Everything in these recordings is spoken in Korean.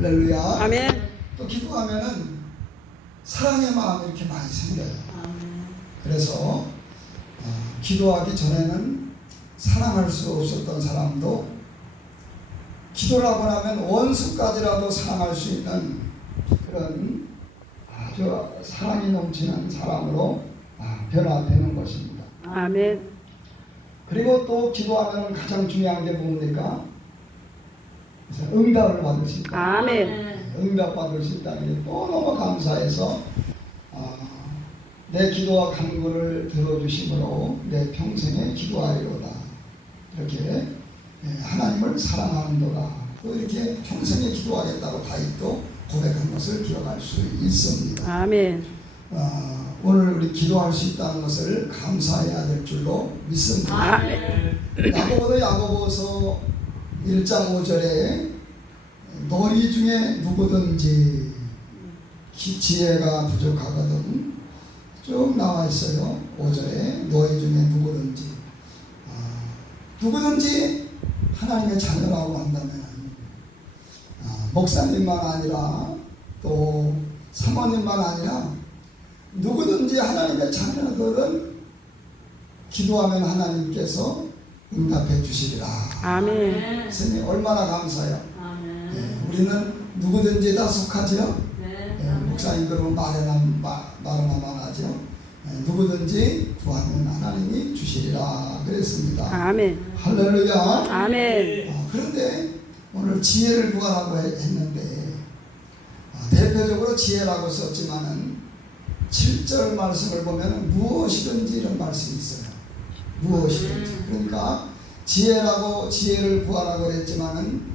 할렐루야. 아멘. 또 기도하면은 사랑의 마음이 이렇게 많이 생겨요. 그래서 기도하기 전에는 사랑할 수 없었던 사람도 기도를 하고 나면 원수까지라도 사랑할 수 있는 그런 아주 사랑이 넘치는 사람으로 변화되는 것입니다. 아멘. 그리고 또 기도하면 가장 중요한 게 뭡니까? 응답을 받을 수 있다. 아멘. 응답 받을 수 있다는 게 또 너무 감사해서 내 기도와 간구를 들어주심으로 내 평생에 기도하리로다. 이렇게 하나님을 사랑하는도다. 또 이렇게 평생에 기도하겠다고 다윗도 고백한 것을 기억할 수 있습니다. 아멘. 오늘 우리 기도할 수 있다는 것을 감사해야 될 줄로 믿습니다. 아멘. 야고보서 1장 5절에 너희 중에 누구든지 지혜가 부족하거든 쭉 나와 있어요. 5절에 너희 중에 누구든지 하나님의 자녀라고 한다면 목사님만 아니라 또 사모님만 아니라 누구든지 하나님의 자녀들은 기도하면 하나님께서 응답해 주시리라. 아멘. 선생님 얼마나 감사해요. 우리는 누구든지 다 속하죠. 목사님 그러면 말은 안 하죠. 누구든지 구하면 하나님이 주시리라 그랬습니다. 아멘. 할렐루야. 아멘. 그런데 오늘 지혜를 구하라고 했는데 대표적으로 지혜라고 썼지만은 7절 말씀을 보면 무엇이든지 이런 말씀이 있어요. 무엇이든지. 그러니까 지혜를 구하라고 했지만은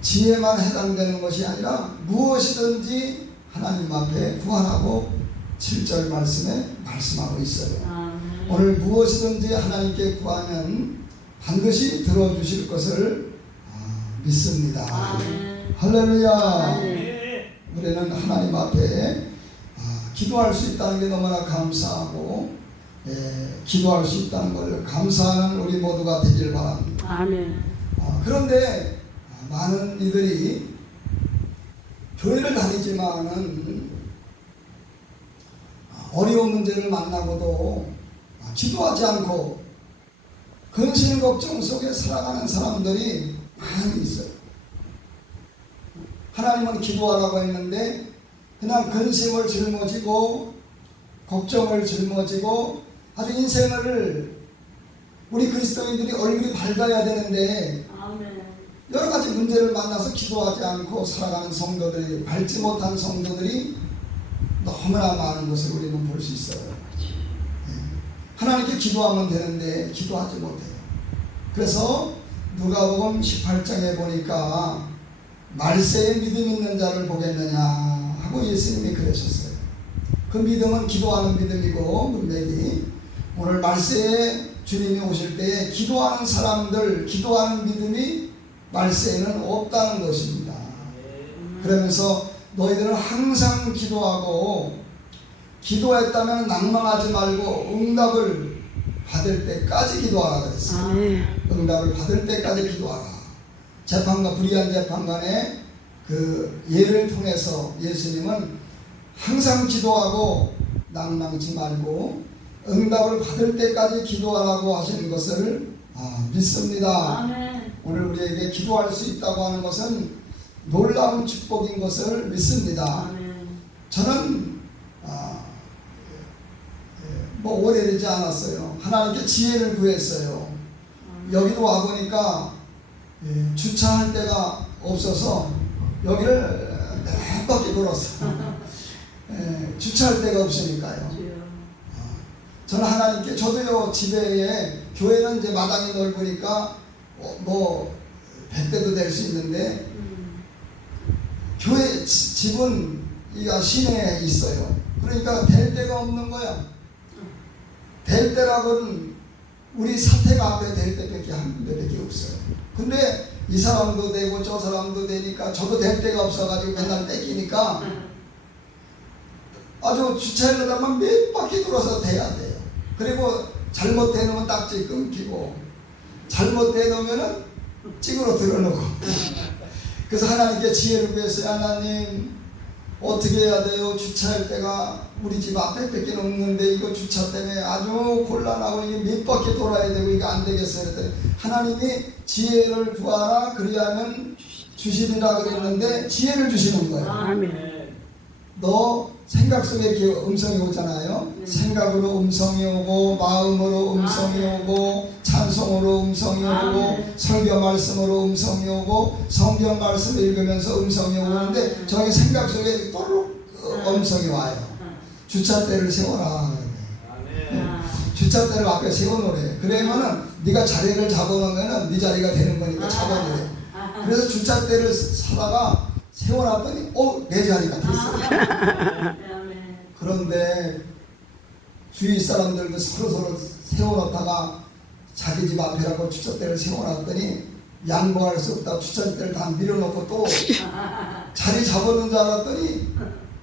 지혜만 해당되는 것이 아니라 무엇이든지 하나님 앞에 구하라고 7절 말씀에 말씀하고 있어요. 오늘 무엇이든지 하나님께 구하면 반드시 들어주실 것을 믿습니다. 할렐루야. 우리는 하나님 앞에 기도할 수 있다는 게 너무나 감사하고 기도할 수 있다는 걸 감사하는 우리 모두가 되길 바랍니다. 아멘. 그런데 많은 이들이 교회를 다니지만은 어려운 문제를 만나고도 기도하지 않고 근심 걱정 속에 살아가는 사람들이 많이 있어요. 하나님은 기도하라고 했는데 그냥 근심을 짊어지고 걱정을 짊어지고 아주 인생을 우리 그리스도인들이 얼굴이 밝아야 되는데 여러 가지 문제를 만나서 기도하지 않고 살아가는 성도들이 밝지 못한 성도들이 너무나 많은 것을 우리는 볼 수 있어요. 하나님께 기도하면 되는데 기도하지 못해요. 그래서 누가복음 18장에 보니까 말세에 믿음 있는 자를 보겠느냐 하고 예수님이 그러셨어요. 그 믿음은 기도하는 믿음이고 문맥이 오늘 말세에 주님이 오실 때 기도하는 사람들 기도하는 믿음이 말세에는 없다는 것입니다. 그러면서 너희들은 항상 기도하고 기도했다면 낭망하지 말고 응답을 받을 때까지 기도하라 그랬어요. 응답을 받을 때까지 기도하라. 재판관 불의한 재판관의 그 예를 통해서 예수님은 항상 기도하고 낭망치 말고 응답을 받을 때까지 기도하라고 하시는 것을 믿습니다. 오늘 우리에게 기도할 수 있다고 하는 것은 놀라운 축복인 것을 믿습니다. 저는 뭐 오래되지 않았어요. 하나님께 지혜를 구했어요. 여기도 와보니까 주차할 데가 없어서 여기를 몇 바퀴 돌았어요. 주차할 데가 없으니까요. 저는 하나님께 저도요 집에 교회는 이제 마당이 넓으니까 뭐 100대도 될 수 있는데 교회 집은 이가 시내에 있어요. 그러니까 될 데가 없는 거야. 될 때라고는 우리 사태가 앞에 될 때밖에 한 군데밖에 없어요. 근데 이 사람도 되고 저 사람도 되니까 저도 될 데가 없어가지고 맨날 뺏기니까 아주 주차하려면 몇 바퀴 돌아서 돼야 돼요. 그리고 잘못 대놓으면 딱지 끊기고 잘못 대놓으면 찌그러 들어놓고 그래서 하나님께 지혜를 구했어요. 하나님 어떻게 해야 돼요? 주차할 때가 우리 집 앞에 밖에 없는데 이거 주차 때문에 아주 곤란하고 이게 몇 바퀴 돌아야 되고 이거 안 되겠어요. 그랬더니 하나님이 지혜를 구하라 그리하면 주시리라 그랬는데 지혜를 주시는 거예요. 아멘. 너 생각 속에 이렇게 음성이 오잖아요. 생각으로 음성이 오고 마음으로 음성이 오고 찬송으로 음성이 오고 설교 말씀으로 음성이 오고 성경 말씀을 읽으면서 음성이 오는데 저기 생각 속에 또르륵 음성이 와요. 주차대를 세워라. 주차대를 앞에 세워놓으래. 그러면은 네가 자리를 잡아놓으면은 네 자리가 되는 거니까 잡아놓으래. 그래서 주차대를 사다가 세워놨더니 내 자리가 됐어요. 그런데 주위 사람들도 서로 세워놓다가 자기 집 앞에라고 주차대를 세워놨더니 양보할 수 없다고 주차대를 다 밀어놓고 또 자리 잡아놓은 줄 알았더니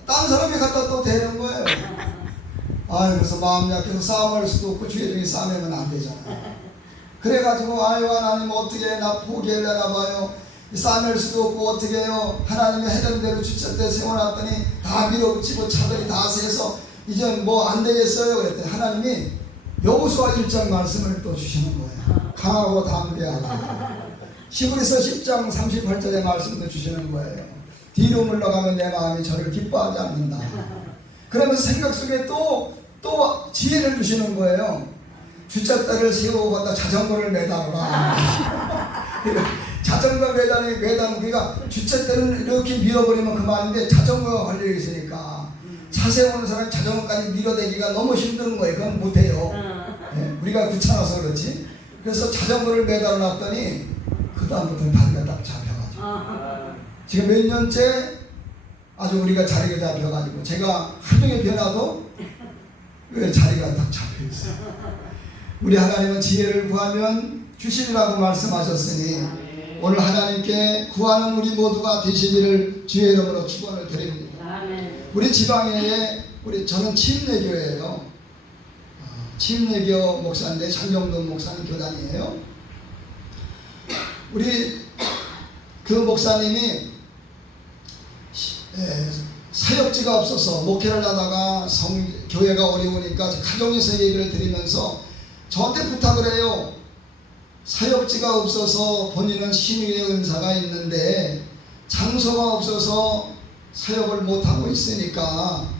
딴 사람이 갖다 또 대는 거예요. 그래서 마음 약해서 싸움할 수도 없고 주의 중에 싸우면 안 되잖아요. 그래가지고 하나님 어떻게 나 포기하려나 봐요. 싸낼 수도 없고 어떻게 해요. 하나님이 해던 대로 주차대 세워놨더니 다 밀어붙이고 차들이 다 세서 이제 뭐 안 되겠어요. 그랬더니 하나님이 여호수아 1장 말씀을 또 주시는 거예요. 강하고 담대하고 히브리서 10장 38절의 말씀도 주시는 거예요. 뒤로 물러가면 내 마음이 저를 기뻐하지 않는다. 그러면서 생각 속에 또 지혜를 주시는 거예요. 주차대를 세우고 갔다 자전거를 매달아라. 자전거 매달이 우리가 주차대를 이렇게 밀어버리면 그만인데 자전거가 걸려 있으니까 차 세우는 사람이 자전거까지 밀어대기가 너무 힘든 거예요. 그건 못해요. 우리가 귀찮아서 그렇지. 그래서 자전거를 매달아 놨더니 그 다음부터는 다리가 딱 잡혀가지고 지금 몇 년째 아주 우리가 자리가 잡혀가지고 제가 하중에 변화도 왜 자리가 딱 잡혀있어요. 우리 하나님은 지혜를 구하면 주시리라고 말씀하셨으니 오늘 하나님께 구하는 우리 모두가 되시기를 주의 이름으로 축원을 드립니다. 우리 지방에 저는 침례교회예요. 침례교 목사인데 장경돈 목사님 교단이에요. 우리 그 목사님이 사역지가 없어서 목회를 하다가 교회가 어려우니까 가정에서 얘기를 드리면서 저한테 부탁을 해요. 사역지가 없어서 본인은 신유의 은사가 있는데 장소가 없어서 사역을 못하고 있으니까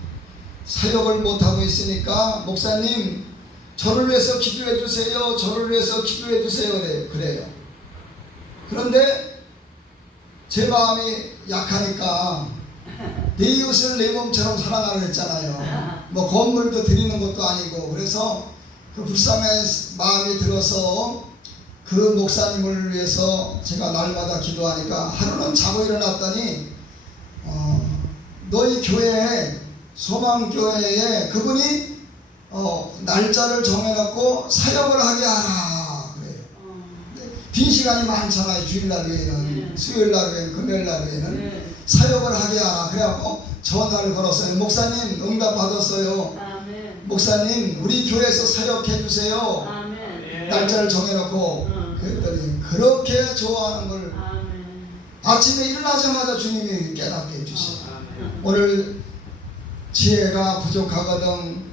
목사님 저를 위해서 기도해 주세요. 저를 위해서 기도해 주세요. 그래요. 그런데 제 마음이 약하니까 내 이웃을 내 몸처럼 사랑하라 했잖아요. 뭐 건물도 드리는 것도 아니고 그래서 그 불쌍한 마음이 들어서 그 목사님을 위해서 제가 날마다 기도하니까 하루는 자고 일어났더니 너희 교회에 소망교회에 그분이 날짜를 정해놓고 사역을 하게 하라 그래요. 빈 시간이 많잖아요. 주일날 외에는 수요일날 외에는 금요일날 외에는 사역을 하게 하라. 그래갖고 전화를 걸었어요. 목사님 응답 받았어요. 목사님 우리 교회에서 사역해 주세요. 날짜를 정해놓고 그랬더니 그렇게 좋아하는 걸 아침에 일어나자마자 주님이 깨닫게 해주시고 오늘 지혜가 부족하거든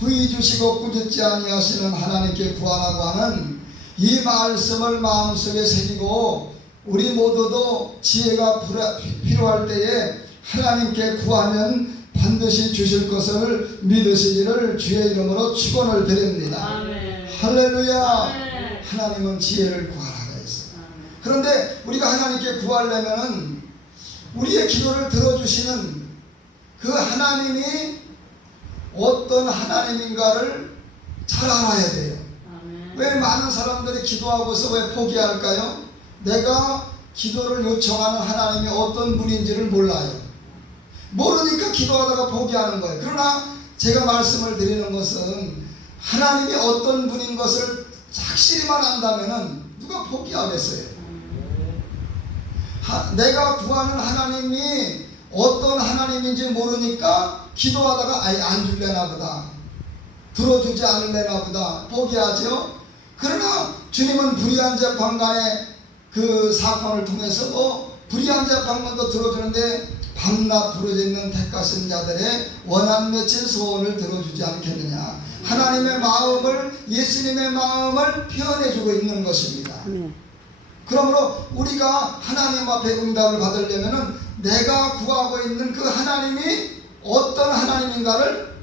후히 주시고 꾸짖지 아니하시는 하나님께 구하라고 하는 이 말씀을 마음속에 새기고 우리 모두도 지혜가 필요할 때에 하나님께 구하면 반드시 주실 것을 믿으시기를 주의 이름으로 축원을 드립니다. 할렐루야. 하나님은 지혜를 구하라 했어요. 그런데 우리가 하나님께 구하려면은 우리의 기도를 들어주시는 그 하나님이 어떤 하나님인가를 잘 알아야 돼요. 왜 많은 사람들이 기도하고서 왜 포기할까요? 내가 기도를 요청하는 하나님이 어떤 분인지를 몰라요. 모르니까 기도하다가 포기하는 거예요. 그러나 제가 말씀을 드리는 것은 하나님이 어떤 분인 것을 확실히만 안다면은 누가 포기하겠어요? 내가 구하는 하나님이 어떤 하나님인지 모르니까 기도하다가 안 줄래나 보다, 들어주지 않을래나 보다 포기하죠. 그러나 주님은 불의한 재판관의 그 사건을 통해서도 불의한 자 방문도 들어주는데 밤낮 부르짖는 택하신 자들의 원한 맺힌 소원을 들어주지 않겠느냐. 하나님의 마음을, 예수님의 마음을 표현해주고 있는 것입니다. 아멘. 그러므로 우리가 하나님 앞에 응답을 받으려면은 내가 구하고 있는 그 하나님이 어떤 하나님인가를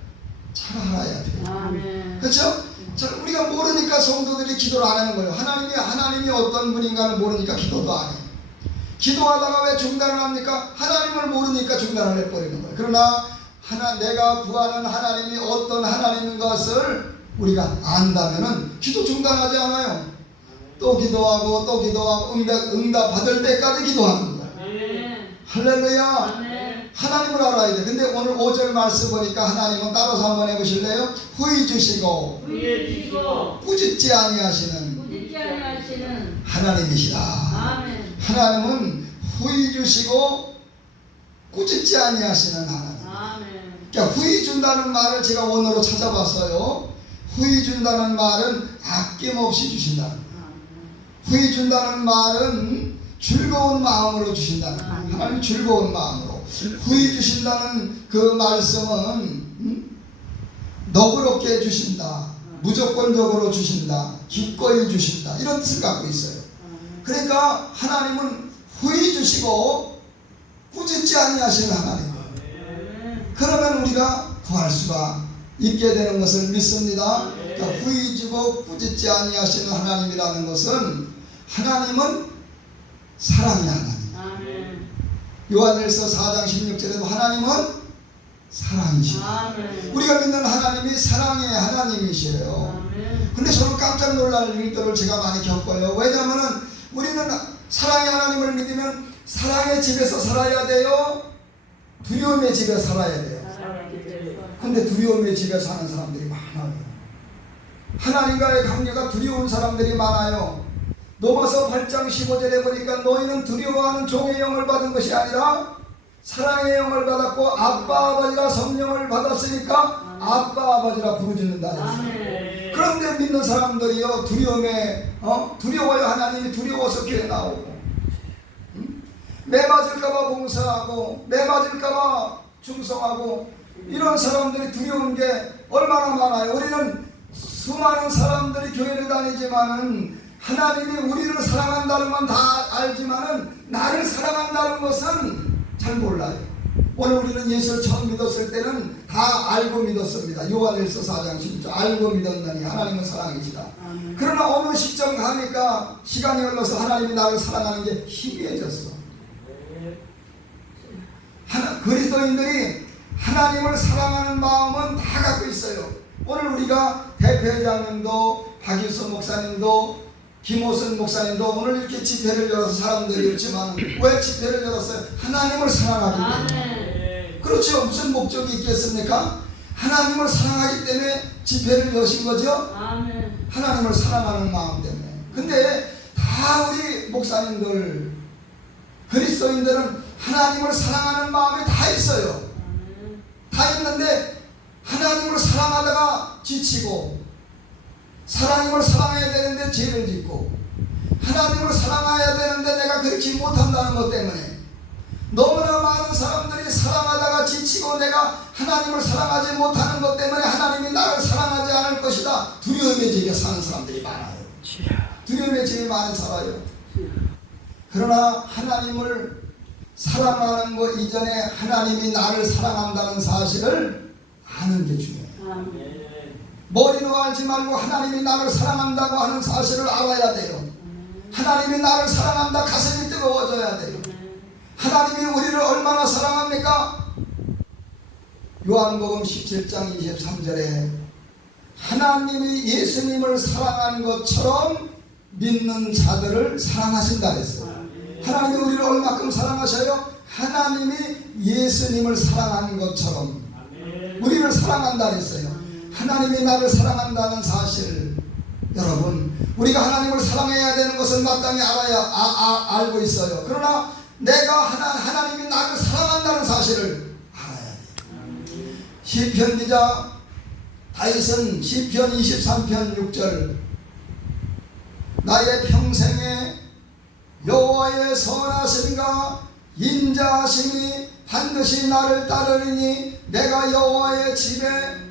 잘 알아야 돼요. 아멘. 그렇죠? 자, 우리가 모르니까 성도들이 기도를 안 하는 거예요. 하나님이 어떤 분인가를 모르니까 기도도 안 해요. 기도하다가 왜 중단을 합니까? 하나님을 모르니까 중단을 해버리는 거예요. 그러나 내가 구하는 하나님이 어떤 하나님인 것을 우리가 안다면은 기도 중단하지 않아요. 또 기도하고 또 기도하고 응답 받을 때까지 기도하는 거예요. 아멘. 할렐루야. 아멘. 하나님을 알아야 돼. 근데 오늘 5절 말씀 보니까 하나님은 따라서 한번 해보실래요? 후히 주시고 부여지시고 꾸짖지 아니하시는 꾸짖지 아니하시는 하나님이시다. 아멘. 하나님은 후히 주시고 꾸짖지 아니하시는 하나님. 아멘. 그러니까 후히 준다는 말을 제가 원어로 찾아봤어요. 후히 준다는 말은 아낌없이 주신다는 거예요. 후히 준다는 말은 즐거운 마음으로 주신다는 거예요. 하나님 즐거운 마음으로. 후히 주신다는 그 말씀은 너그럽게 주신다, 무조건적으로 주신다, 기꺼이 주신다, 이런 뜻을 갖고 있어요. 그러니까 하나님은 후히 주시고 꾸짖지 아니하시는 하나님. 그러면 우리가 구할 수가 있게 되는 것을 믿습니다. 그러니까 후히 주고 꾸짖지 아니하시는 하나님이라는 것은 하나님은 사랑의 하나님. 아멘. 요한일서 4장 16절에도 하나님은 사랑이시다. 아멘. 우리가 믿는 하나님이 사랑의 하나님이시에요. 아멘. 근데 저는 깜짝 놀랄 일들을 제가 많이 겪어요. 왜냐하면 우리는 사랑의 하나님을 믿으면 사랑의 집에서 살아야 돼요? 두려움의 집에 살아야 돼요? 근데 두려움의 집에 사는 사람들이 많아요. 하나님과의 관계가 두려운 사람들이 많아요. 로마서 8장 15절에 보니까 너희는 두려워하는 종의 영을 받은 것이 아니라 사랑의 영을 받았고 아빠 아버지라 성령을 받았으니까 아빠 아버지라 부르짖는다. 아멘. 그런데 믿는 사람들이요 두려워요. 하나님이 두려워서 교회 나오고 매 맞을까봐 봉사하고 매 맞을까봐 충성하고 이런 사람들이 두려운 게 얼마나 많아요. 우리는 수많은 사람들이 교회를 다니지만은 하나님이 우리를 사랑한다는 건 다 알지만은 나를 사랑한다는 것은 잘 몰라요. 오늘 우리는 예수를 처음 믿었을 때는 다 알고 믿었습니다. 요한일서 4장 10절 알고 믿었느니 하나님은 사랑이시다. 그러나 어느 시점 가니까 시간이 흘러서 하나님이 나를 사랑하는 게 희미해졌어. 그리스도인들이 하나님을 사랑하는 마음은 다 갖고 있어요. 오늘 우리가 대표회장님도 박일수 목사님도 김호선 목사님도 오늘 이렇게 집회를 열어서 사람들이 있지만 왜 집회를 열었어요? 하나님을 사랑하기 때문에. 그렇죠. 무슨 목적이 있겠습니까? 하나님을 사랑하기 때문에 집회를 여신 거죠. 아멘. 하나님을 사랑하는 마음 때문에. 근데 다 우리 목사님들 그리스도인들은 하나님을 사랑하는 마음이 다 있어요. 다 있는데 하나님을 사랑하다가 지치고 하나님을 사랑해야 되는데 죄를 짓고 하나님을 사랑해야 되는데 내가 그렇게 못한다는 것 때문에 너무나 많은 사람들이 사랑하다가 지치고 내가 하나님을 사랑하지 못하는 것 때문에 하나님이 나를 사랑하지 않을 것이다. 두려움의 집에 사는 사람들이 많아요. 두려움의 집에 많이 살아요. 그러나 하나님을 사랑하는 것 이전에 하나님이 나를 사랑한다는 사실을 아는 게 중요해요. 아멘. 머리로 알지 말고 하나님이 나를 사랑한다고 하는 사실을 알아야 돼요. 하나님이 나를 사랑한다 가슴이 뜨거워져야 돼요. 하나님이 우리를 얼마나 사랑합니까? 요한복음 17장 23절에 하나님이 예수님을 사랑한 것처럼 믿는 자들을 사랑하신다 그랬어요. 하나님이 우리를 얼마큼 사랑하셔요? 하나님이 예수님을 사랑한 것처럼 우리를 사랑한다 그랬어요. 하나님이 나를 사랑한다는 사실, 여러분 우리가 하나님을 사랑해야 되는 것을 마땅히 알고 있어요. 그러나 내가 하나님이 나를 사랑한다는 사실을 알아야 돼요. 시편 기자 다윗은 시편 23편 6절 나의 평생에 여호와의 선하심과 인자하심이 반드시 나를 따르리니 내가 여호와의 집에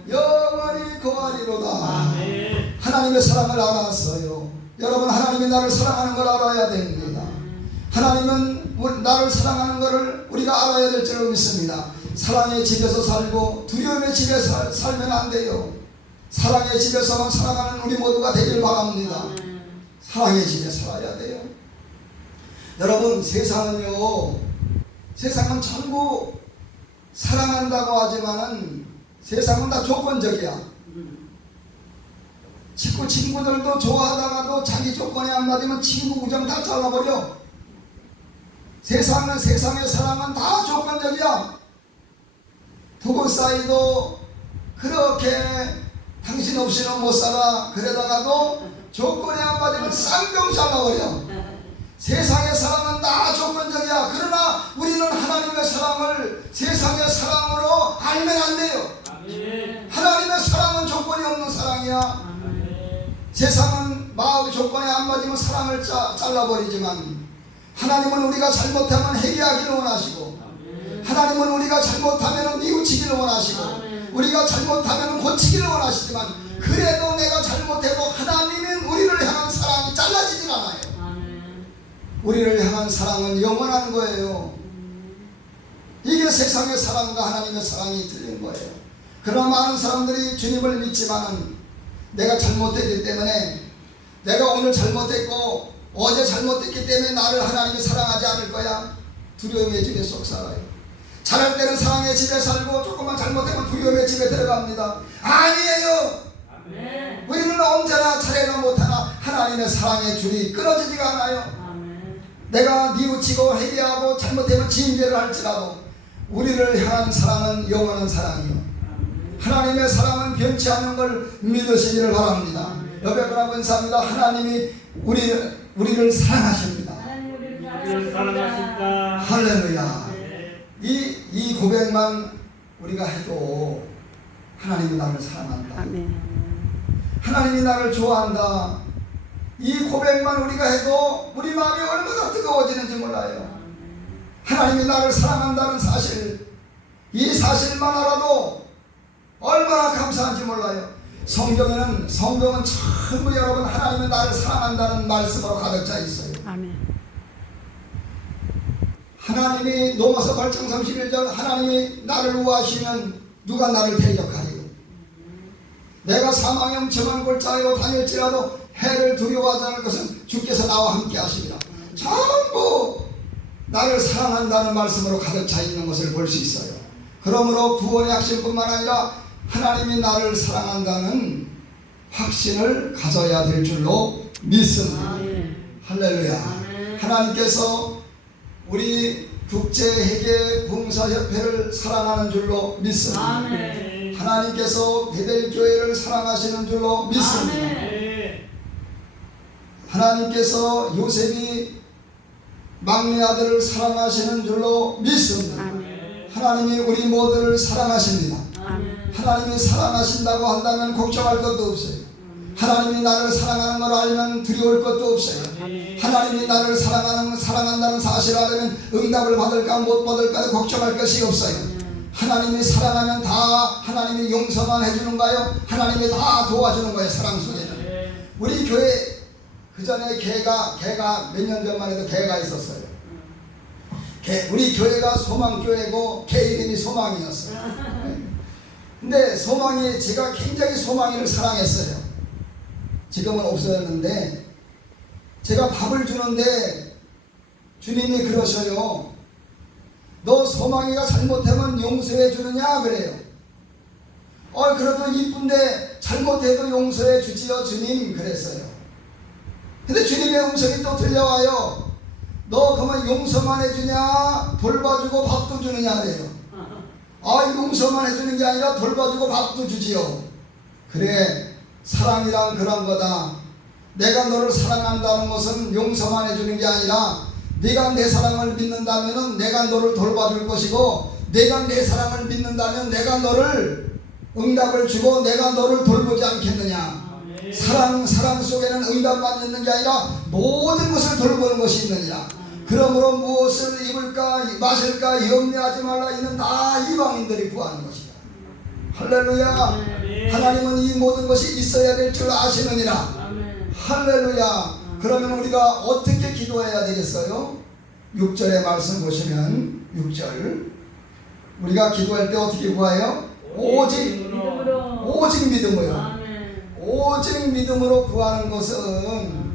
영원히 거하리로다. 아멘. 하나님의 사랑을 알았어요. 여러분, 하나님이 나를 사랑하는 걸 알아야 됩니다. 하나님은 나를 사랑하는 것을 우리가 알아야 될 줄로 믿습니다. 사랑의 집에서 살고 두려움의 집에 살면 안 돼요. 사랑의 집에서만 살아가는 우리 모두가 되길 바랍니다. 사랑의 집에 살아야 돼요. 여러분, 세상은 전부 사랑한다고 하지만은 세상은 다 조건적이야. 친구들도 좋아하다가도 자기 조건에 안 맞으면 친구 우정 다 잘라버려. 세상의 사랑은 다 조건적이야. 부부 사이도 그렇게 당신 없이는 못 살아 그러다가도 조건에 안 맞으면 쌍병 잘라버려. 세상의 사랑은 다 조건적이야. 그러나 우리는 하나님의 사랑을 세상의 사랑으로 알면 안 돼요. 아멘. 하나님의 사랑은 조건이 없는 사랑이야. 아멘. 세상은 마음의 조건에 안 맞으면 사랑을 잘라버리지만 하나님은 우리가 잘못하면 회개하기를 원하시고, 하나님은 우리가 잘못하면 뉘우치기를 원하시고, 우리가 잘못하면 고치기를 원하시지만 그래도 내가 잘못해도 하나님은 우리를 향한 사랑이 잘라지질 않아요. 우리를 향한 사랑은 영원한 거예요. 이게 세상의 사랑과 하나님의 사랑이 틀린 거예요. 그러나 많은 사람들이 주님을 믿지만은 내가 잘못했기 때문에, 내가 오늘 잘못했고 어제 잘못했기 때문에 나를 하나님이 사랑하지 않을 거야. 두려움의 집에 속 살아요. 잘할 때는 사랑의 집에 살고 조금만 잘못하면 두려움의 집에 들어갑니다. 아니에요. 아멘. 우리는 언제나 잘해나 못하나 하나님의 사랑의 줄이 끊어지지가 않아요. 내가 뉘우치고 회개하고 잘못하면 징계를 할지라도 우리를 향한 사랑은 영원한 사랑이요. 하나님의 사랑은 변치 않는 걸 믿으시기를 바랍니다. 옆에 분하고 인사합니다. 하나님이 우리를 사랑하십니다. 우리를 사랑하신다. 할렐루야. 이 고백만 우리가 해도 하나님이 나를 사랑한다. 아멘. 하나님이 나를 좋아한다. 이 고백만 우리가 해도 우리 마음이 얼마나 뜨거워지는지 몰라요. 하나님이 나를 사랑한다는 사실, 이 사실만 알아도 얼마나 감사한지 몰라요. 성경은 전부 여러분 하나님이 나를 사랑한다는 말씀으로 가득 차 있어요. 아멘. 하나님이 로마서 8장 31절 하나님이 나를 우하시면 누가 나를 대적하리요. 내가 사망의 엄청난 골짜기로 다닐지라도 해를 두려워하지 않을 것은 주께서 나와 함께 하시리라. 전부 나를 사랑한다는 말씀으로 가득 차 있는 것을 볼 수 있어요. 그러므로 구원의 확신뿐만 아니라 하나님이 나를 사랑한다는 확신을 가져야 될 줄로 믿습니다. 할렐루야. 하나님께서 우리 국제회계봉사협회를 사랑하는 줄로 믿습니다. 아멘. 하나님께서 베델교회를 사랑하시는 줄로 믿습니다. 아멘. 하나님께서 요셉이 막내 아들을 사랑하시는 줄로 믿습니다. 아멘. 하나님이 우리 모두를 사랑하십니다. 아멘. 하나님이 사랑하신다고 한다면 걱정할 것도 없어요. 하나님이 나를 사랑하는 걸 알면 두려울 것도 없어요. 하나님이 나를 사랑한다는 사실을 알면 응답을 받을까 못 받을까 걱정할 것이 없어요. 하나님이 사랑하면 다 하나님이 용서만 해주는가요? 하나님이 다 도와주는 거예요. 사랑 속에는. 우리 교회 그 전에 개가 몇 년 전만 해도 개가 있었어요. 우리 교회가 소망교회고 개 이름이 소망이었어요. 근데 소망이, 제가 굉장히 소망이를 사랑했어요. 지금은 없어졌는데 제가 밥을 주는데 주님이 그러셔요. 너 소망이가 잘못하면 용서해 주느냐 그래요. 그래도 이쁜데 잘못해도 용서해 주지요 주님 그랬어요. 근데 주님의 음성이 또 들려와요. 너 그러면 용서만 해주냐 돌봐주고 밥도 주느냐 그래요. 용서만 해주는 게 아니라 돌봐주고 밥도 주지요. 그래, 사랑이란 그런 거다. 내가 너를 사랑한다는 것은 용서만 해주는 게 아니라 네가 내 사랑을 믿는다면 내가 너를 돌봐줄 것이고, 내가 내 사랑을 믿는다면 내가 너를 응답을 주고 내가 너를 돌보지 않겠느냐. 사랑 속에는 응답만 있는 게 아니라 모든 것을 돌보는 것이 있느니라. 그러므로 무엇을 입을까 마실까 염려하지 말라. 이는 다 이방인들이 구하는 것이다. 할렐루야. 하나님은 이 모든 것이 있어야 될 줄 아시느니라. 할렐루야. 그러면 우리가 어떻게 기도해야 되겠어요? 6절의 말씀 보시면 6절 우리가 기도할 때 어떻게 구해요? 오직 믿음으로. 오직 믿음으로 구하는 것은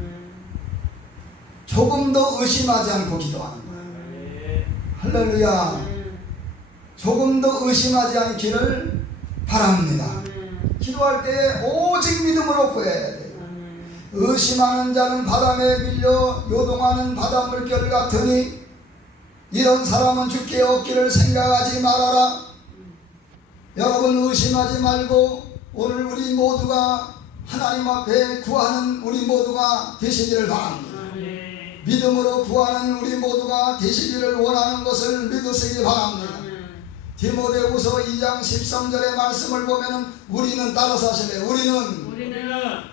조금 더 의심하지 않고 기도하는 거예요. 할렐루야. 조금 더 의심하지 않기를 바랍니다. 기도할 때 오직 믿음으로 구해야 돼요. 의심하는 자는 바람에 밀려 요동하는 바닷물결 같으니 이런 사람은 주께 얻기를 생각하지 말아라. 여러분 의심하지 말고 오늘 우리 모두가 하나님 앞에 구하는 우리 모두가 되시기를 바랍니다. 믿음으로 구하는 우리 모두가 되시기를 원하는 것을 믿으시기 바랍니다. 디모데후서 2장 13절의 말씀을 보면 우리는 따라서 하시래요. 우리는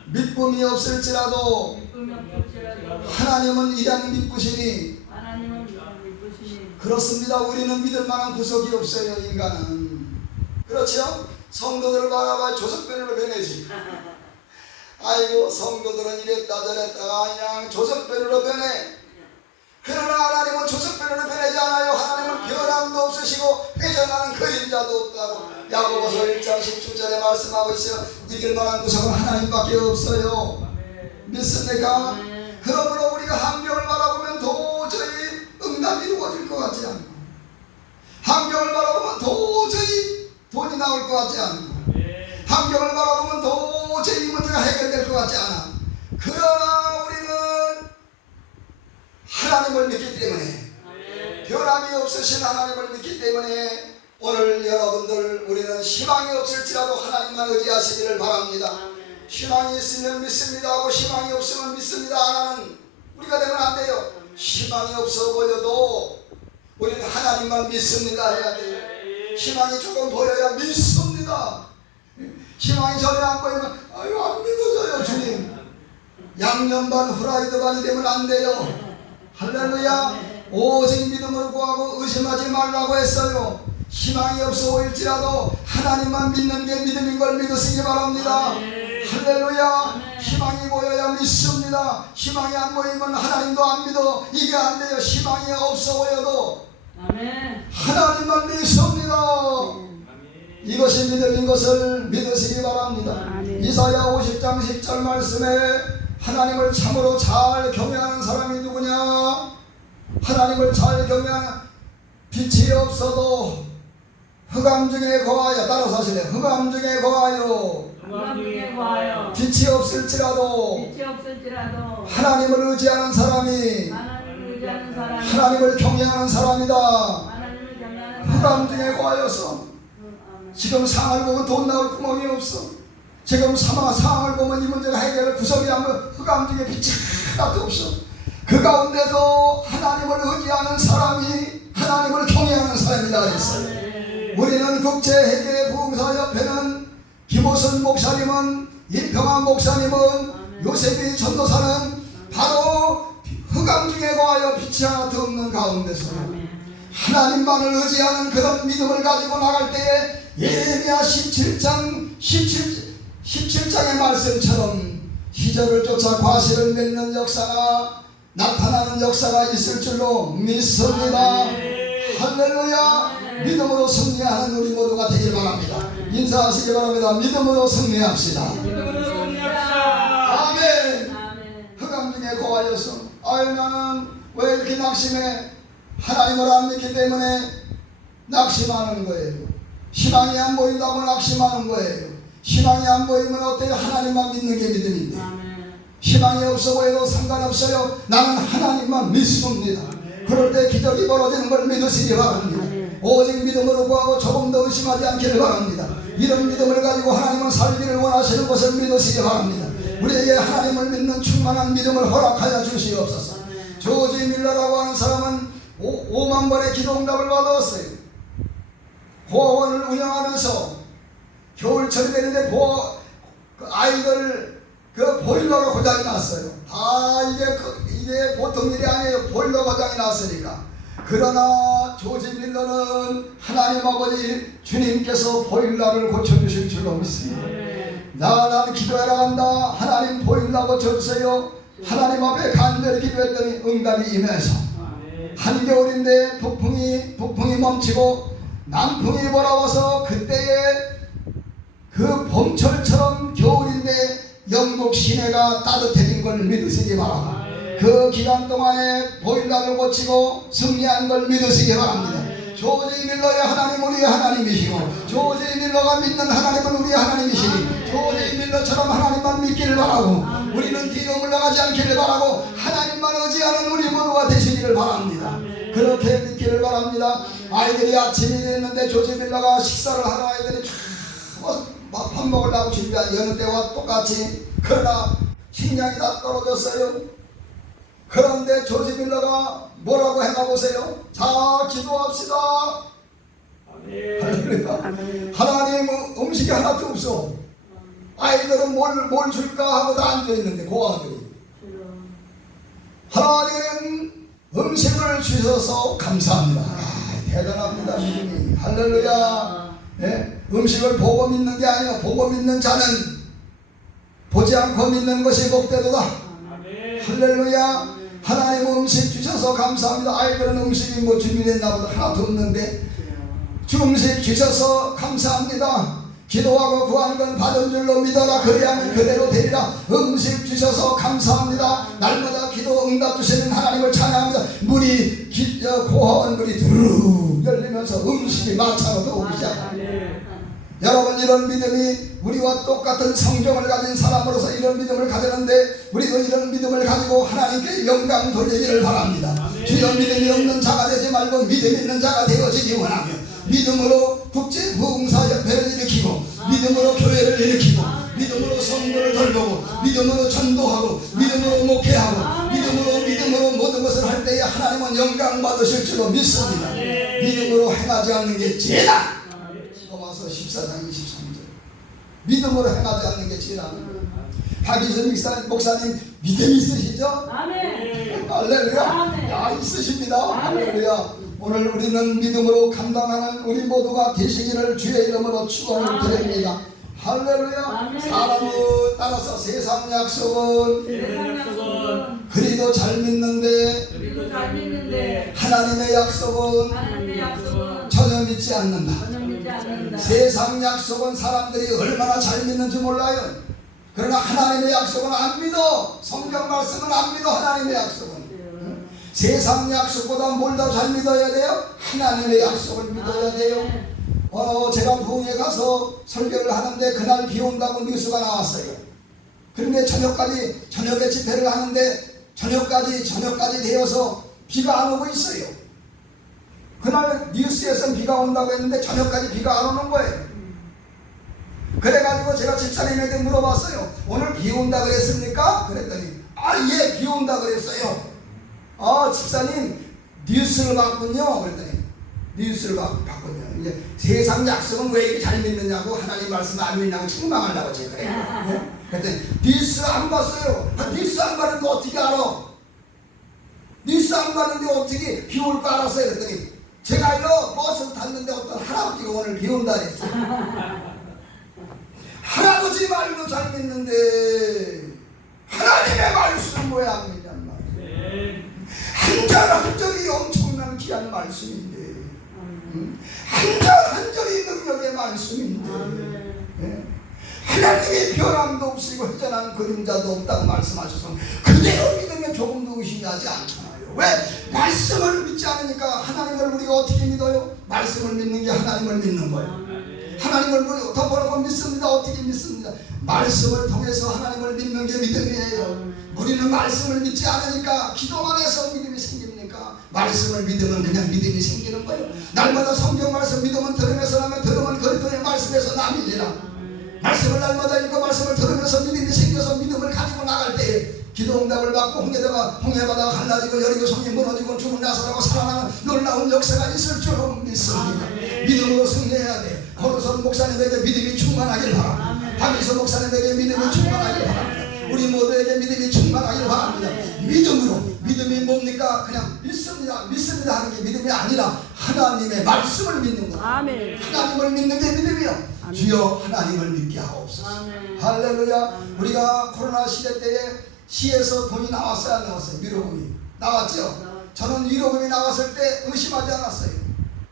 믿음이 없을지라도 하나님은 이랑 믿으시니. 그렇습니다. 우리는 믿을 만한 구석이 없어요. 인간은. 그렇죠? 성도들을 바라봐 조석변으로 변해지. 아이고 성도들은 이랬다 저랬다가 그냥 조석변으로 변해. 그러나 하나님은 조석변으로 변하지 않아요. 하나님은 변함도 없으시고 회전하는 그림자도 없다고 야고보서 1장 17절에 말씀하고 있어요. 이길 만한 구석은 하나님밖에 없어요. 믿습니까? 그러므로 우리가 환경을 바라보면 도저히 응답이 이루어질 것 같지 않고, 환경을 바라보면 도저히 돈이 나올 것 같지 않고, 환경을 바라보면 도저히 이 문제가 해결될 것 같지 않아. 그러나 우리는 하나님을 믿기 때문에, 변함이 없으신 하나님을 믿기 때문에 오늘 여러분들 우리는 희망이 없을지라도 하나님만 의지하시기를 바랍니다. 희망이 있으면 믿습니다 하고 희망이 없으면 믿습니다 안 하는 우리가 되면 안 돼요. 희망이 없어 보여도 우리는 하나님만 믿습니다 해야 돼요. 희망이 조금 보여야 믿습니다. 희망이 전혀 안 보이면 아유 안 믿어져요 주님. 양념 반 후라이드 반이 되면 안 돼요. 할렐루야. 오직 믿음으로 구하고 의심하지 말라고 했어요. 희망이 없어 보일지라도 하나님만 믿는 게 믿음인 걸 믿으시기 바랍니다. 할렐루야. 희망이 보여야 믿습니다. 희망이 안 보이면 하나님도 안 믿어. 이게 안 돼요. 희망이 없어 보여도 하나님만 믿습니다. 이것이 믿음인 것을 믿으시기 바랍니다. 이사야 50장 10절 말씀에 하나님을 참으로 잘 경외하는 사람이 누구냐? 하나님을 잘 경외하는 빛이 없어도 흑암 중에 거하여, 따라서 하시래요. 흑암 중에 거하여 빛이 없을지라도 하나님을 의지하는 사람이 하나님을 경외하는 사람이다. 흑암 중에 거하여서 지금 상황을 보면 돈 나올 구멍이 없어. 지금 상황을 보면 이 문제가 해결할 구석이 하면 흑암 중에 빛이 하나도 없어. 그 가운데서 하나님을 의지하는 사람이 하나님을 경외하는 사람이다 그랬어요. 우리는 국제해결의 부흥사협회는 김호선 목사님은 임평환 목사님은 요셉이 전도사는 바로 흑암 중에 거하여 빛이 하나도 없는 가운데서 하나님만을 의지하는 그런 믿음을 가지고 나갈 때에 예레미야 17장의 말씀처럼 희절을 쫓아 과실을 맺는 역사가 나타나는 역사가 있을 줄로 믿습니다. 할렐루야. 믿음으로 승리하는 우리 모두가 되길 바랍니다. 인사하시기 바랍니다. 믿음으로 승리합시다. 아멘. 흑암 중에 거하여서 아유 나는 왜 이렇게 낙심해? 하나님을 안 믿기 때문에 낙심하는 거예요. 희망이 안 보인다고 낙심하는 거예요. 희망이 안 보이면 어때요? 하나님만 믿는 게 믿음인데. 희망이 없어 보여도 상관없어요. 나는 하나님만 믿습니다. 그럴 때 기적이 벌어지는 걸 믿으시기 바랍니다. 오직 믿음으로 구하고 조금 더 의심하지 않기를 바랍니다. 이런 믿음을 가지고 하나님은 살기를 원하시는 것을 믿으시기 바랍니다. 우리에게 하나님을 믿는 충만한 믿음을 허락하여 주시옵소서. 조지 밀러라고 하는 사람은 5만 번의 기도응답을 받았어요. 보호원을 운영하면서 겨울철이 되는데 아이들 그 보일러가 고장이 났어요. 이게 보통 일이 아니에요. 보일러 고장이 났으니까. 그러나 조지 밀러는 하나님 아버지 주님께서 보일러를 고쳐주실 줄로 믿습니다. 나는 기도하러 간다. 하나님 보일러 고쳐주세요. 하나님 앞에 간절히 기도했더니 응답이 임해서 한겨울인데 북풍이 멈추고 남풍이 몰아와서 그때에 그 봄철처럼 겨울인데 영국 시내가 따뜻해진 걸 믿으시기 바랍니다. 그 기간 동안에 보일러를 고치고 승리한 걸 믿으시기 바랍니다. 조지 밀러의 하나님 우리의 하나님이시고 조지 밀러가 믿는 하나님은 우리의 하나님이시니 조지 밀러처럼 하나님만 믿기를 바라고 우리는 뒤로 물러가지 않기를 바라고 하나님만 의지하는 우리 모두가 되시기를 바랍니다. 그렇게 믿기를 바랍니다. 아이들이 아침이 됐는데 조지 밀러가 식사를 하러 와야 되니 밥 먹으려고 준비한 여느 때와 똑같이 그러나 식량이 다 떨어졌어요. 그런데 조지 밀러가 뭐라고 했나 보세요. 자, 기도합시다. 아멘. 하나님 음식이 하나도 없어. 아이들은 뭘 줄까 하고 다 앉아있는데 고아들이 하나님 음식을 주셔서 감사합니다. 대단합니다. 믿음이. 할렐루야. 예? 음식을 보고 믿는 게 아니라 보고 믿는 자는 보지 않고 믿는 것이 복되도다. 할렐루야. 하나님 음식 주셔서 감사합니다. 아이들은 음식이 뭐 준비됐나 보다 하나도 없는데 음식 주셔서 감사합니다. 기도하고 구하는 건 받은 줄로 믿어라. 그리하면 그대로 되리라. 음식 주셔서 감사합니다. 날마다 기도 응답 주시는 하나님을 찬양합니다. 문이 고아원 문이 두루 열리면서 음식이 마차로 들어오기 시작합니다. 여러분 이런 믿음이 우리와 똑같은 성경을 가진 사람으로서 이런 믿음을 가졌는데 우리도 이런 믿음을 가지고 하나님께 영광 돌리기를 바랍니다. 주여 믿음이 없는 자가 되지 말고 믿음 있는 자가 되어지기 원하며 믿음으로 국제 부흥사협회를 일으키고 믿음으로 교회를 일으키고 믿음으로 성도를 돌보고 믿음으로 전도하고 믿음으로 목회하고 믿음으로 모든 것을 할 때에 하나님은 영광 받으실 줄로 믿습니다. 믿음으로 행하지 않는 게 죄다. 로마서 14장 23절 믿음으로 행하지 않는 게 죄다. 박희선 목사님 믿음이 있으시죠? 아멘. 할렐루야. 아멘. 야, 있으십니다. 할렐루야. 오늘 우리는 믿음으로 감당하는 우리 모두가 되시기를 주의 이름으로 축원을 드립니다. 할렐루야. 사람을 따라서 세상 약속은 그리도 잘 믿는데 하나님의 약속은 전혀 믿지 않는다. 세상 약속은 사람들이 얼마나 잘 믿는지 몰라요. 그러나 하나님의 약속은 안 믿어. 성경 말씀은 안 믿어. 하나님의 약속은 세상 약속보다 뭘 더 잘 믿어야 돼요? 하나님의 약속을 믿어야 돼요. 제가 부흥에 가서 설교를 하는데 그날 비 온다고 뉴스가 나왔어요. 그런데 저녁에 집회를 하는데 저녁까지 되어서 비가 안 오고 있어요. 그날 뉴스에서 비가 온다고 했는데 저녁까지 비가 안 오는 거예요. 그래가지고 제가 집사님에게 물어봤어요. 오늘 비 온다 그랬습니까? 그랬더니 예, 비 온다 그랬어요. 집사님 뉴스를 봤군요. 그랬더니 뉴스를 봤군요. 이제 세상 약속은 왜 이렇게 잘 믿느냐고 하나님 말씀을 안 믿냐고 책망하려고 제가 그래요. 그랬더니 뉴스 안 봤어요. 뉴스 안 봤는데 어떻게 알아? 뉴스 안 봤는데 어떻게 비 올 거 알았어요? 그랬더니 제가 이거 버스를 탔는데 어떤 할아버지가 오늘 비 온다 그랬어요. 할아버지 말도 잘 믿는데 하나님의 말씀 왜 안 믿냐는 말이에요. 한 절 한 절이 엄청난 귀한 말씀인데 한 절 한 절이 능력의 말씀인데 하나님의 변함도 없이고 회전한 그림자도 없다고 말씀하셔서 그대로 믿으면 조금도 의심하지 않잖아요. 왜? 말씀을 믿지 않으니까 하나님을 우리가 어떻게 믿어요? 말씀을 믿는 게 하나님을 믿는 거예요. 하나님을 덮어놓고 믿습니다. 어떻게 믿습니다? 말씀을 통해서 하나님을 믿는 게 믿음이에요. 우리는 말씀을 믿지 않으니까 기도만 해서 믿음이 생깁니까? 말씀을 믿으면 그냥 믿음이 생기는 거예요. 날마다 성경 말씀 믿음은 들으면서 나면 들으면 그리스도의 말씀에서 남이니라. 말씀을 날마다 읽고 말씀을 들으면서 믿음이 생겨서 믿음을 가지고 나갈 때에 기도 응답을 받고 홍해바다가 갈라지고 여리고 성이 무너지고 죽은 나사로가 살아나는 놀라운 역사가 있을 줄로 믿습니다. 믿음으로 승리해야 돼. 고로선 목사님에게 믿음이 충만하길 바랍니다. 박일선 목사님에게 믿음이 충만하길 바랍니다. 우리 모두에게 믿음이 충만하길 바랍니다. 믿음으로, 믿음이 뭡니까? 그냥 믿습니다 하는 게 믿음이 아니라 하나님의 말씀을 믿는 것. 아멘. 하나님을 믿는 게 믿음이요. 주여 하나님을 믿게 하옵소서. 할렐루야. 우리가 코로나 시대 때에 시에서 돈이 나왔어요, 안 나왔어요? 위로금이 나왔죠. 저는 위로금이 나왔을 때 의심하지 않았어요.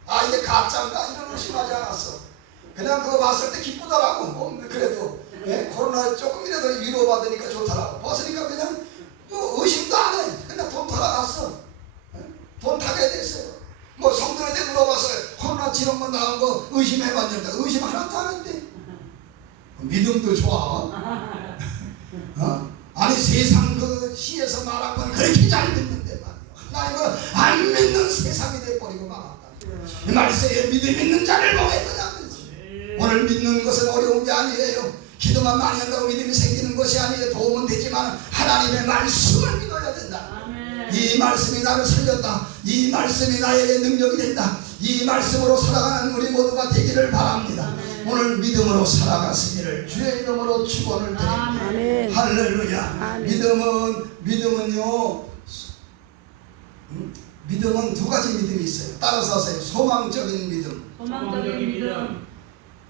아, 이게 가짜인가? 이런 의심하지 않았어. 그냥 그거 봤을 때 기쁘더라고. 그래도 코로나 조금이라도 위로받으니까 좋더라고. 봤으니까 그냥 뭐 의심도 안 해. 그냥 돈 돌아갔어. 돈 타게 됐어요. 뭐 성도한테 물어봤어요. 코로나 지원금 나온 거 의심해봤는데 의심 하나도 안 했대. 믿음도 좋아. 아니 세상 그 시에서 말한 건 그렇게 잘 듣는데 말이야. 하나님을 안 믿는 세상이 돼버리고 말았다. 이 말씀에 믿음 있는 자를 보겠느냐. 오늘 믿는 것은 어려운 게 아니에요. 기도만 많이 한다고 믿음이 생기는 것이 아니에요. 도움은 되지만 하나님의 말씀을 믿어야 된다. 이 말씀이 나를 살렸다. 이 말씀이 나에게 능력이 된다. 이 말씀으로 살아가는 우리 모두가 되기를 바랍니다. 오늘 믿음으로 살아가시기를 주의 이름으로 축원을 드립니다. 할렐루야. 믿음은요. 믿음은 두 가지 믿음이 있어요. 따라서 하세요. 소망적인 믿음.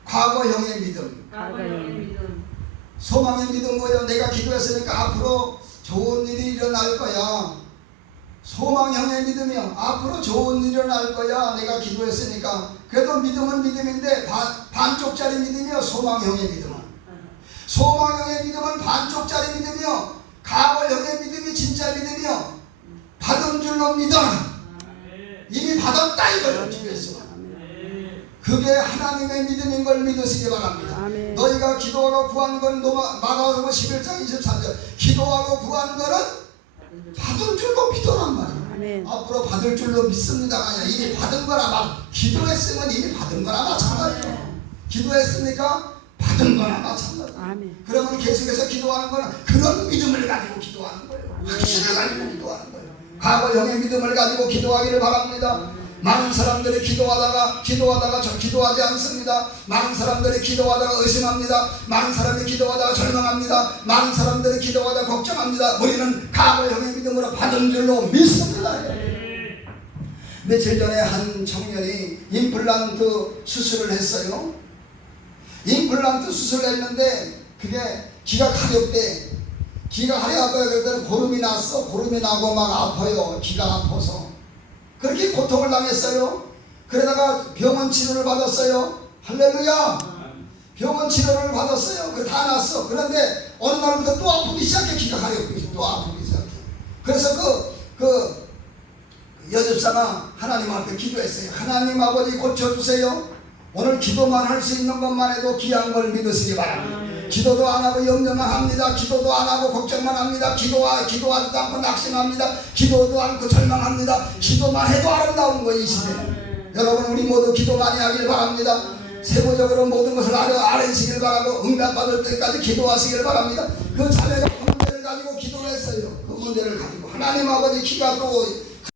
과거형의 믿음. 소망의 믿음 뭐예요? 내가 기도했으니까 앞으로 좋은 일이 일어날 거야. 소망형의 믿음이요. 앞으로 좋은 일이 일어날 거야. 내가 기도했으니까. 그래도 믿음은 믿음인데 반쪽짜리 믿음이요. 소망형의 믿음은. 소망형의 믿음은 반쪽짜리 믿음이요. 과거형의 믿음이 진짜 믿음이요. 받은 줄로 믿어라. 이미 받았다 이거요. 주께서. 그게 하나님의 믿음인 걸 믿으시기 바랍니다. 아멘. 너희가 기도하고 구한 건 마가복음 11장 23절 기도하고 구한 거는 받을 줄로 믿어란 말이에요. 아멘. 앞으로 받을 줄로 믿습니다가 아니라 이미 받은 거나 기도했으면 이미 받은 거나 마찬가지예요. 기도했으니까 받은 거나 마찬가지예요. 아멘. 그러면 계속해서 기도하는 거는 그런 믿음을 가지고 기도하는 거예요. 확신을 가지고 기도하는 거예요. 과거형의 믿음을 가지고 기도하기를 바랍니다. 많은 사람들이 기도하다가 기도하지 않습니다. 많은 사람들이 기도하다가 의심합니다. 많은 사람이 기도하다가 절망합니다. 많은 사람들이 기도하다가 걱정합니다. 우리는 과거형의 믿음으로 받은 줄로 믿습니다. 며칠 전에 한 청년이 임플란트 수술을 했어요. 임플란트 수술을 했는데 그게 기가 가렵대. 기가 가려워서 그랬더니 고름이 났어. 고름이 나고 막 아파요. 기가 아파서. 그렇게 고통을 당했어요. 그러다가 병원 치료를 받았어요. 할렐루야. 병원 치료를 받았어요. 그 다 났어. 그런데 어느 날부터 또 아프기 시작해. 기가 가렵고 또 아프기 시작해. 그래서 그 여집사가 하나님 앞에 기도했어요. 하나님 아버지 고쳐주세요. 오늘 기도만 할 수 있는 것만 해도 귀한 걸 믿으시기 바랍니다. 기도도 안 하고 염려만 합니다. 기도도 안 하고 걱정만 합니다. 기도하지도 않고 낙심합니다. 기도도 않고 절망합니다. 기도만 해도 아름다운 거예요, 이 시대는. 여러분 우리 모두 기도 많이 하길 바랍니다. 세부적으로 모든 것을 알아시길 바라고 응답받을 때까지 기도하시길 바랍니다. 그 자매가 그 문제를 가지고 기도를 했어요. 그 문제를 가지고 하나님 아버지 기가 또